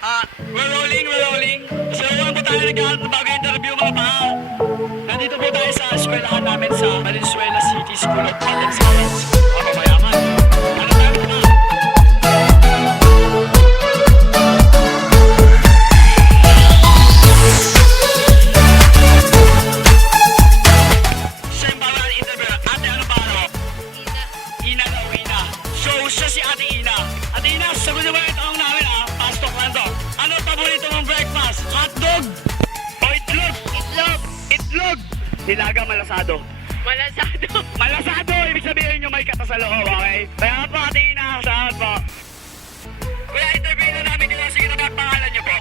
We're rolling. So, ano po tayo nagkaroon ng bagong interview mga paa? Nandito po tayo sa eskwelahan namin sa Valenzuela City School of Art and Science. Ako mayaman. Ano tayo na? Siyempre ba ang interview? Ate, ano ba ano? Ina daw, Ina. So, siya si Ate Ina. Ate Ina, sagot niyo ba yung tanong namin Pastok lang to. Ano paborito mong breakfast? Hotdog? O itlog? Itlog! Hilaga malasado. Malasado! Ibig sabihin nyo may kata sa loob, okay? Kaya po, Ate Ina, saan po? Kuya, interview na namin dito. Sige na ba pangalan nyo po?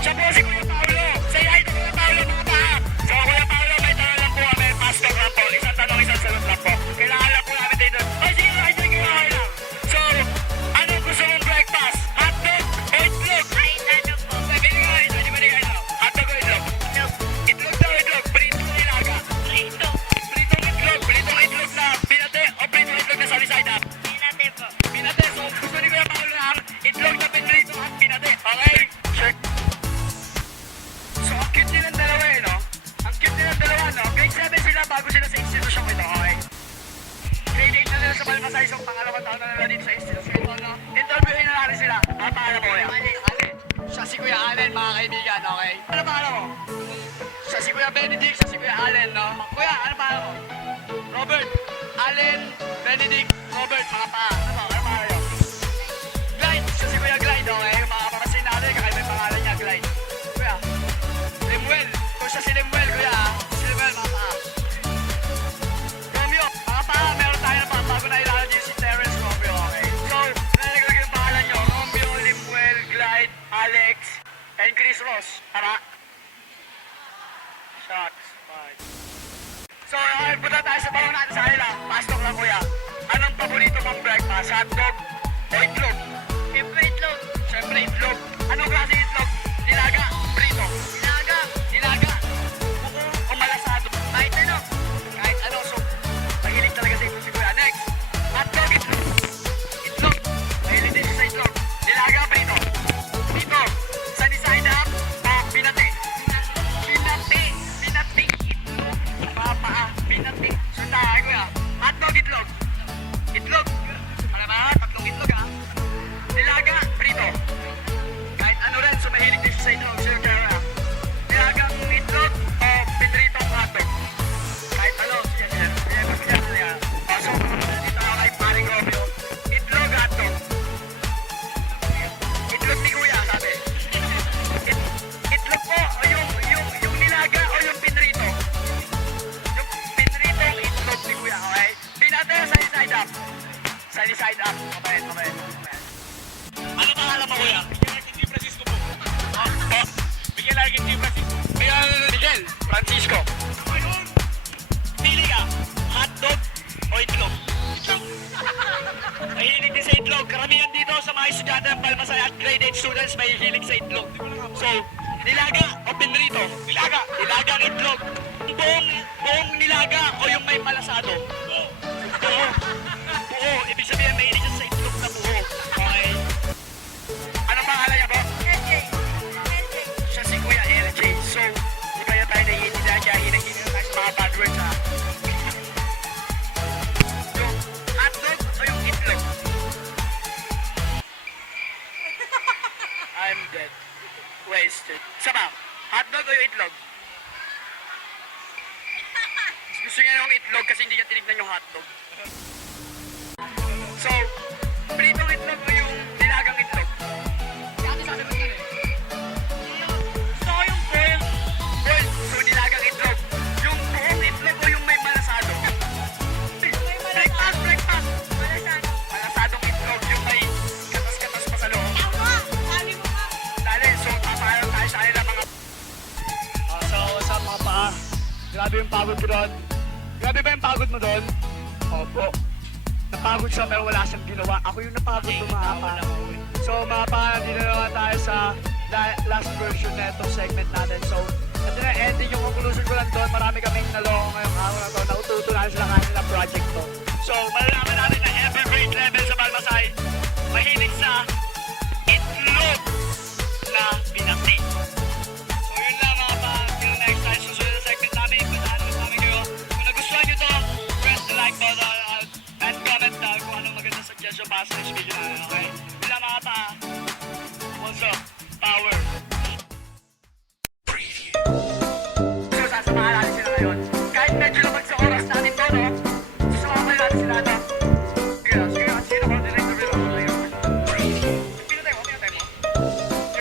Siya po si Kuya Paolo. Say hi to Kuya Paolo mga paa. So, Kuya Paolo, may tanong lang po kami. Pastok lang po. Isang tanong, isang sagot lang po. Kailangan lang po namin dito. Ay, sige na, okay lang. So, anong gusto mong breakfast? Hotdog o itlog? Hotdog o itlog? Itlog daw, itlog. Prito o ilaga? Pritong itlog na pinate o pritong itlog na side up? Pinate. So, gusto ni Kuya Paolo lang itlog na pinrito at pinate. Okay? Check. So, ang cute nilang dalawa no? Ang cute nilang dalawa, no? Grade 7 sila bago sila sa institusyong ito, okay? Grade 8 na nila sa Balmasay, so pangalawang taon na nila dito sa institusyon ito, no? Interviewin na natin sila. Paano mo, Kuya? Allen. Siya si Kuya Allen, mga kaibigan, okay? Ano paano mo? Siya si Kuya Benedict, siya si Kuya Allen, no? Kuya, ano paano mo? Robert, Allen, Benedict, Robert, mga paa. Ano paano mo? Glide, siya si Kuya Glide, okay? Mga papasin natin, kakaiba yung pangalan niya, Glide. Kuya, Lemuel. Kung siya si Lemuel, Kuya, si Lemuel, mga paa. Romeo, mga paa, meron tayo na bago na ilalagay si Terrence Romeo, okay? So, nalagay yung pangalan nyo, Romeo, Lemuel, Glide, Alex, and Chris Ross. Tama? Shucks, bye. So, punta tayo sa tanong natin sa kanila. Pastok lang, Kuya. Anong paborito mong breakfast? Hotdog o itlog? Siyempre itlog. Anong klase itlog? Nilaga, prito. Nilaga. Buko o malasado? Kahit ano. So, mahilig talaga sa itlog si Kuya. Next, hotdog, itlog. Mahilig din siya sa itlog. Nilaga, prito. Sunny side up o pinati? Pinati, itlog. Pinati. So, tayo, Kuya. Hotdog, itlog. Alam ba? Tatlong itlog, Nilaga, prito. Kahit ano rin, so mahilig din siya sa itlog. Sure, Kara. Nilagang itlog o pinritong hotdog? Kahit ano, siya. So, dito ako kay Paring Romeo. Itlog, hotdog. Itlog ni Kuya, sabi. Itlog po, o yung nilaga o yung pinrito? Yung pinritong itlog ni Kuya, okay? Pinate, sunny side up. Sunny side up. Okay. Ano pangalan mo, Kuya? Miguel Francisco po. Miguel Francisco. Pili ka, hotdog o itlog? Mahilig din sa itlog. Karamihan dito sa mga estudyante ng Balmasay at grade 8 students mahilig sa itlog. So, nilaga o pinrito? Nilaga ang itlog. Buong nilaga o yung may malasado? Buo. Ibig sabihin mahilig siya sa itlog na buo. Okay? Anong pangalan niya po? Siya si Kuya LJ. So, di ba tayo naiintindihan kaya hinahingin tayo sa mga bad words, Yung hotdog o yung itlog? I'm dead. Wasted. Isa ba? Hotdog o yung itlog? Gusto niya yung itlog kasi hindi niya tinignan yung hotdog. So, pritong itlog o yung nilagang itlog? Kaya sabi mo yan gusto ko yung boiled. So nilagang itlog. Yung buong itlog o yung may malasado? Breakfast. Malasadong itlog. Yung may katas-katas pa sa loob. Dali, so papayaw tayo sa kanila mga... So, what's up mga paa? Grabe yung pagod ko doon. Grabe ba yung pagod mo doon? Opo. Napagod siya pero wala siyang ginawa. Ako yung napagod ng mga pa. So mga pa, nandito naman tayo sa last version na itong segment natin. So, ito na ending yung conclusion ko lang doon. Marami kaming naloko ngayong araw na to. Naututunan sila kanilang project to. So, malalaman natin na every grade level sa Balmasay mahilig sa itlog. fast news video